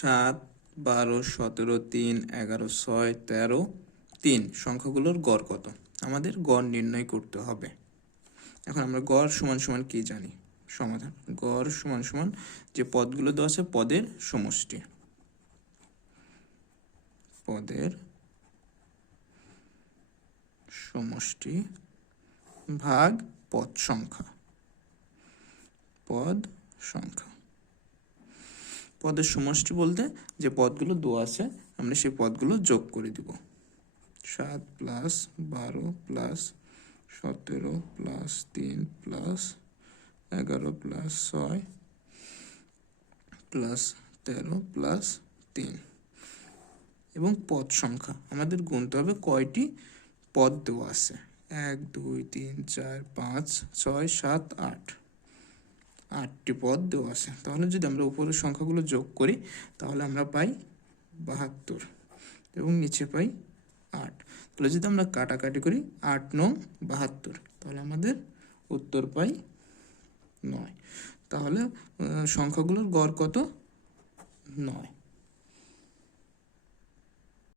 সাত, বারো, সতেরো, তিন, এগারো, ছয়, তেরো, তিন। সংখ্যাগুলোর গড় কত? আমাদের গড় নির্ণয় করতে হবে। এখন আমরা গড় সমান সমান কি জানি? সমাধান। গড় সমান সমান যে পদগুলো দেওয়া আছে, পদের সমষ্টি। পদের সমষ্টি ভাগ পদ সংখ্যা। পদ সংখ্যা। পদের সমষ্টি বলতে যে পদগুলো দেওয়া আছে, আমরা সেই পদগুলো যোগ করে দিব। সাত প্লাস বারো প্লাস সতেরো প্লাস তিন প্লাস এগারো প্লাস ছয় প্লাস তেরো প্লাস তিন। এবং পদ সংখ্যা, আমাদের গুনতে হবে কয়টি পদ দেওয়া আছে। এক, দুই, তিন, চার, পাঁচ, ছয়, সাত, আট। আটটি পদ দেওয়া আছে। তাহলে যদি আমরা উপরের সংখ্যাগুলো যোগ করি, তাহলে আমরা পাই বাহাত্তর এবং নিচে পাই আট। তাহলে যদি আমরা কাটাকাটি করি, আট নং বাহাত্তর, তাহলে আমাদের উত্তর পাই নয়। তাহলে সংখ্যাগুলোর গড় কত? নয়।